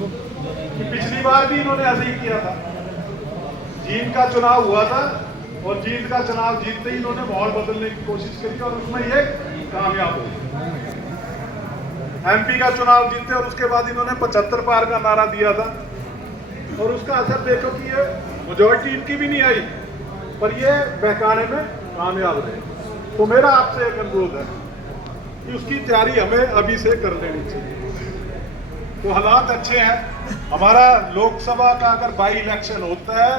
उसको कि पिछली बार भी इन्होंने ऐसे ही किया था। जींद का चुनाव हुआ था और जींद का चुनाव जीतते ही इन्होंने माहौल बदलने की कोशिश करी और उसमें ये कामयाब हो। एमपी का चुनाव जीते और उसके बाद इन्होंने 75 पार का नारा दिया था और उसका असर देखो कि ये मेजॉरिटी इनकी भी नहीं आई, पर ये बहकाने में कामयाब रहे। तो मेरा आपसे एक अनुरोध है कि उसकी तैयारी हमें अभी से कर लेनी चाहिए। तो हालात अच्छे हैं। हमारा लोकसभा का अगर बाई इलेक्शन होता है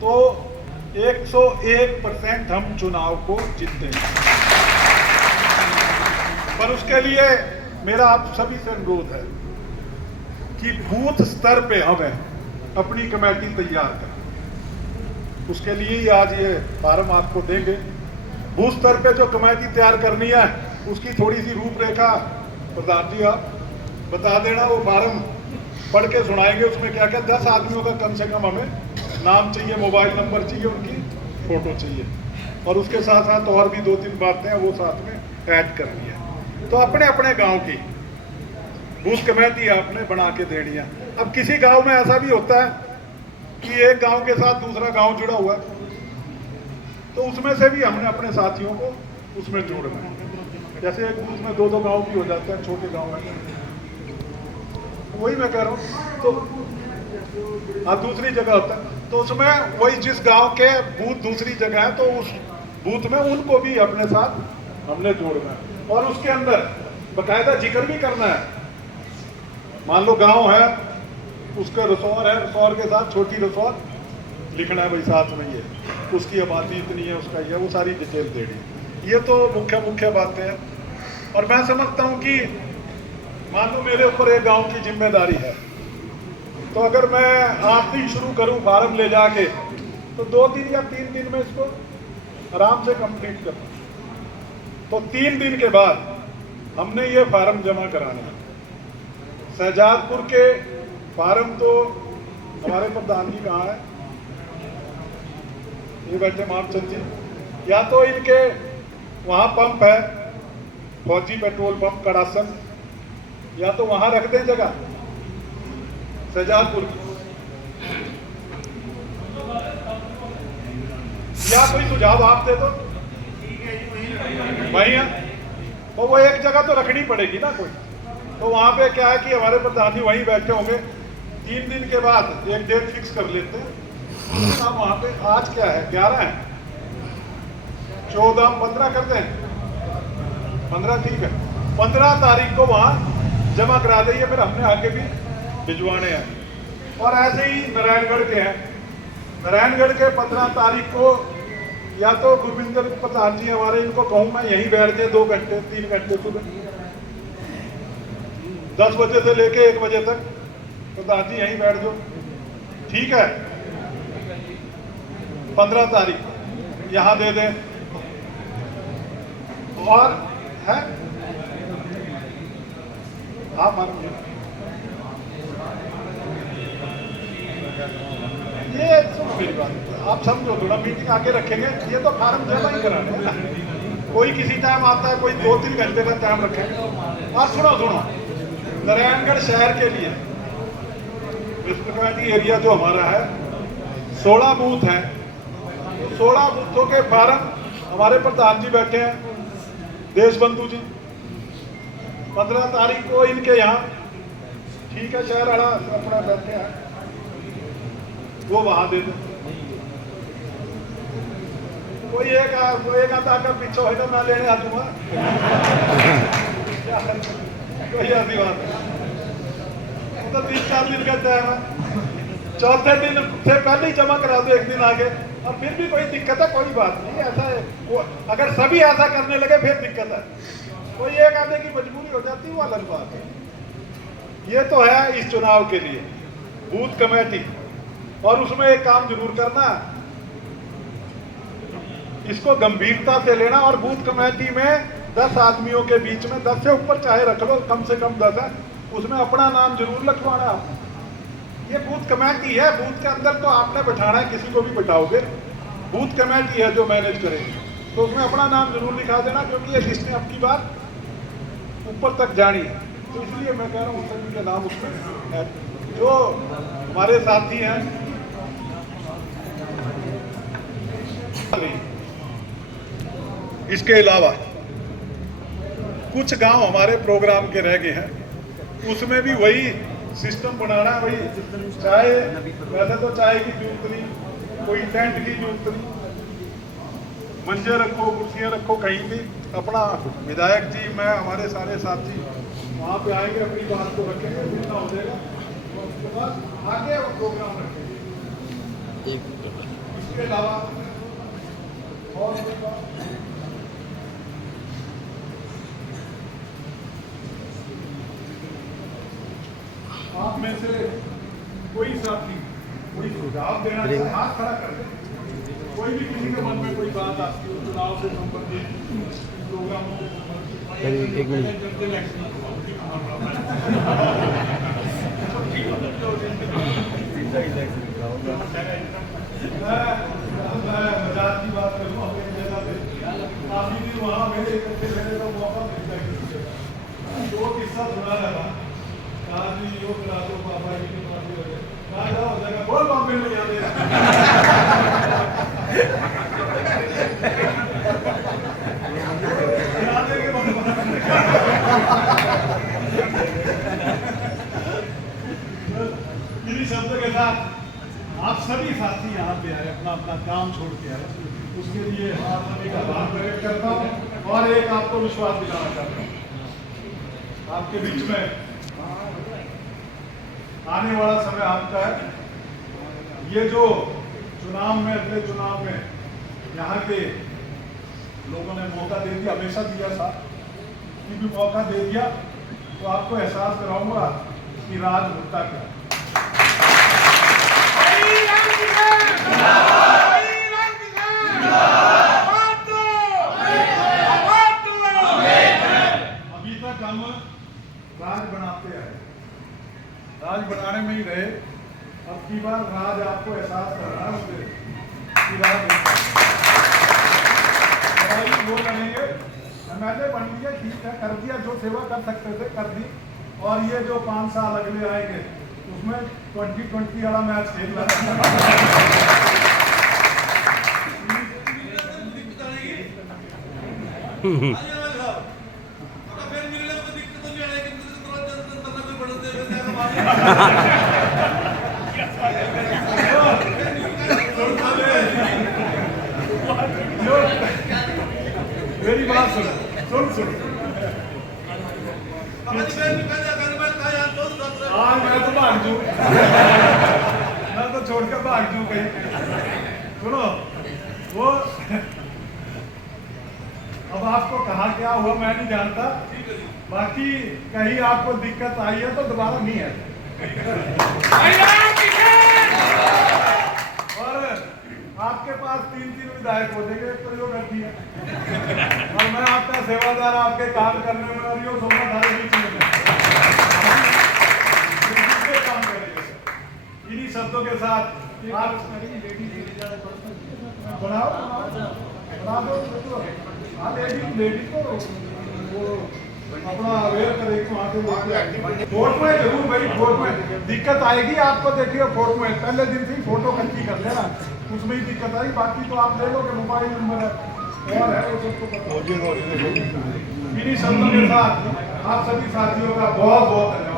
तो 101% हम चुनाव को जीतते हैं। पर उसके लिए मेरा आप सभी से अनुरोध है कि बूथ स्तर पे हमें अपनी कमेटी तैयार करें। उसके लिए ही आज ये फार्म आपको देंगे। बूथ स्तर पे जो कमेटी तैयार करनी है उसकी थोड़ी सी रूपरेखा प्रधान जी आप बता देना। वो फार्म पढ़ के सुनाएंगे। उसमें क्या क्या 10 आदमियों का कम से कम हमें नाम चाहिए, मोबाइल नंबर चाहिए, उनकी फोटो चाहिए और उसके साथ साथ और भी 2-3 बातें हैं वो साथ में ऐड करनी है। तो अपने अपने गांव की बूथ कमेटी आपने बना के देनी है। अब किसी गांव में ऐसा भी होता है कि एक गांव के साथ दूसरा गांव जुड़ा हुआ है, तो उसमें से भी हमने अपने साथियों को उसमें जोड़ना है। जैसे एक बूथ में 2-2 गांव भी हो जाते हैं छोटे गांव में, वही मैं कह रहा हूँ। तो दूसरी जगह होता है तो उसमें वही जिस गांव के बूथ दूसरी जगह है तो उस बूथ में उनको भी अपने साथ हमने जोड़ना है और उसके अंदर बाकायदा जिक्र भी करना है। मान लो गांव है, उसका रसौर है, रसौर के साथ छोटी रसौर लिखना है भाई साथ में, ये उसकी आबादी इतनी है, उसका ये, वो सारी डिटेल देनी। ये तो मुख्य बातें हैं। और मैं समझता हूँ कि मान लो मेरे ऊपर एक गांव की जिम्मेदारी है, तो अगर मैं आज दिन शुरू करूं फार्म ले जाके तो 2 दिन या 3 दिन में इसको आराम से कंप्लीट कर। तो 3 दिन के बाद हमने ये फार्म जमा कराना है। शहजादपुर के फार्म तो हमारे प्रधान जी कहाँ है, ये बैठे मामचंद जी। या तो इनके वहाँ पंप है, फौजी पेट्रोल पंप कड़ासन, या तो वहाँ रख दें जगह शहजादपुर की, या कोई सुझाव आप दे दो। वही है तो वो एक जगह तो रखनी पड़ेगी ना कोई। तो वहां पे क्या है कि हमारे प्रधान जी वहीं बैठे होंगे। 3 दिन के बाद एक डेट फिक्स कर लेते हैं। हम वहां पे आज क्या है, 11 है, 14 15 कर दें, 15 ठीक है। 15 तारीख को वहां जमा करा देंगे, फिर हमने आगे भी भिजवाने हैं। और ऐसे ही नारायणगढ़ के हैं, नारायणगढ़ के 15 तारीख को या तो गुरविंदर प्रधान जी हमारे, इनको कहूँ मैं यहीं बैठ जाए 2 घंटे 3 घंटे सुबह 10 बजे से लेके 1 बजे तक प्रधान जी यहीं बैठ जाओ, ठीक है। 15 तारीख यहाँ दे दें। और है हाँ मान ये मेरी बात आप समझो, थोड़ा मीटिंग आगे रखेंगे। ये तो फार्म जमा ही कराने हैं ना, कोई किसी टाइम आता है, कोई 2-3 घंटे का टाइम रखेंगे। और सुनो नारायणगढ़ शहर के लिए कमेटी एरिया जो हमारा है 16 बूथ हैं, 16 बूथों के फार्म हमारे प्रधान जी बैठे हैं, देशबंधु जी। 15 तारीख को इनके यहाँ ठीक है, शहर अड़ा अपना बैठे हैं, वो वहां दे दें। कोई एक आता आकर पीछे है तो मैं लेने आ दूंगा। कोई ऐसी बात नहीं, तो 3-4 दिन का टाइम है। 4थे दिन से पहले ही जमा करा दो, 1 दिन आगे। और फिर भी कोई दिक्कत है, कोई बात नहीं, ऐसा है। अगर सभी ऐसा करने लगे फिर दिक्कत है। कोई एक आधे की मजबूरी हो जाती है, वो अलग बात है। ये तो है इस चुनाव के लिए बूथ कमेटी। और उसमें एक काम जरूर करना, इसको गंभीरता से लेना। और बूथ कमेटी में 10 आदमियों के बीच में 10 से ऊपर चाहे रख लो, कम से कम 10 है, उसमें अपना नाम जरूर लिखवाना। ये बूथ कमेटी है, बूथ के अंदर तो आपने बैठाना है, किसी को भी बैठाओगे। बूथ कमेटी है जो मैनेज करेगी, तो उसमें अपना नाम जरूर लिखा देना, क्योंकि ये लिस्ट अब की बार ऊपर तक जानी है। तो इसलिए मैं कह रहा हूँ सभी के नाम उसमें है। जो हमारे साथी हैं इसके अलावा कुछ गांव हमारे प्रोग्राम के रह गए हैं, उसमें भी वही सिस्टम बनाना है। वही चाहे वैसे तो चाय की जरूरत नहीं, कोई टेंट की जरूरत नहीं, मंजे रखो, कुर्सियां रखो, कहीं भी अपना विधायक जी, मैं, हमारे सारे साथी वहाँ पे आएंगे, अपनी बात को रखेंगे, जितना हो जाएगा उसके बाद आगे वो प्रोग्राम रखेंगे। इसके अलावा और कोई बात? आप में से कोई साथी कोई सुझाव देना चाहे, हाथ खड़ा कर दे। कोई भी किसी के मन में कोई बात आती हो चुनाव से संबंधित, प्रोग्रामों से संबंधित, एक मिनट मजाक की बात करूँ, अपनी जगह पे काफी दिन वहाँ मेरे इकट्ठे रहने का मौका मिलता है। दो किस्सा सुना रहा, कहा जी यो करा दो पापा जी की बात हो जाए, कहा जाओ जगह बोल बॉम्बे में याद है। इन्हीं शब्दों के साथ आप सभी साथी यहाँ पे आए, अपना अपना काम छोड़ के आए, उसके लिए आप सभी का आभार प्रकट करता हूँ और एक आपको विश्वास दिलाना चाहता हूँ। आपके बीच में आने वाला समय आपका है। ये जो चुनाव में, अगले चुनाव में यहाँ के लोगों ने मौका दे दिया, हमेशा दिया था, क्योंकि मौका दे दिया तो आपको एहसास कराऊंगा कि राज होता क्या। अभी तक हम राज बनाते आए, राज बनाने में ही रहे। अब की बार राज आपको एहसास कर रहा है मुझे कि राज वो करेंगे। एमएलए बन लिया, ठीक है, कर दिया, जो सेवा कर सकते थे कर दी, और ये जो 5 साल अगले आएंगे उसमें 2020 वाला मैच खेल रहा है। मेरी बात सुन सुन आज मैं तो भाग जू, मैं तो छोड़कर भाग जू कहीं। सुनो, वो अब आपको कहा क्या हुआ मैं नहीं जानता, बाकी कहीं आपको दिक्कत आई है तो दोबारा नहीं है। और आपके पास 3 विधायक हो जाएंगे, एक तो यो कर दिया, और मैं आपका सेवादार, आपके काम करने में, और यो सोना धारे बीच में काम करेंगे। इन्हीं शब्दों के साथ आप बनाओ बना दो, हाँ लेडी को वो अपना अवेयर करेगी वहाँ से। फोर्ट में जरूर भाई, फोर्ट में दिक्कत आएगी आपको, देखिए फोर्ट में पहले दिन से ही फोटो कच्ची कर लेना, उसमें ही दिक्कत आई, बाकी तो आप ले लोगे, मोबाइल नंबर है और है वो सबको पता। इन्हीं शब्दों के साथ आप सभी साथियों का बहुत बहुत धन्यवाद।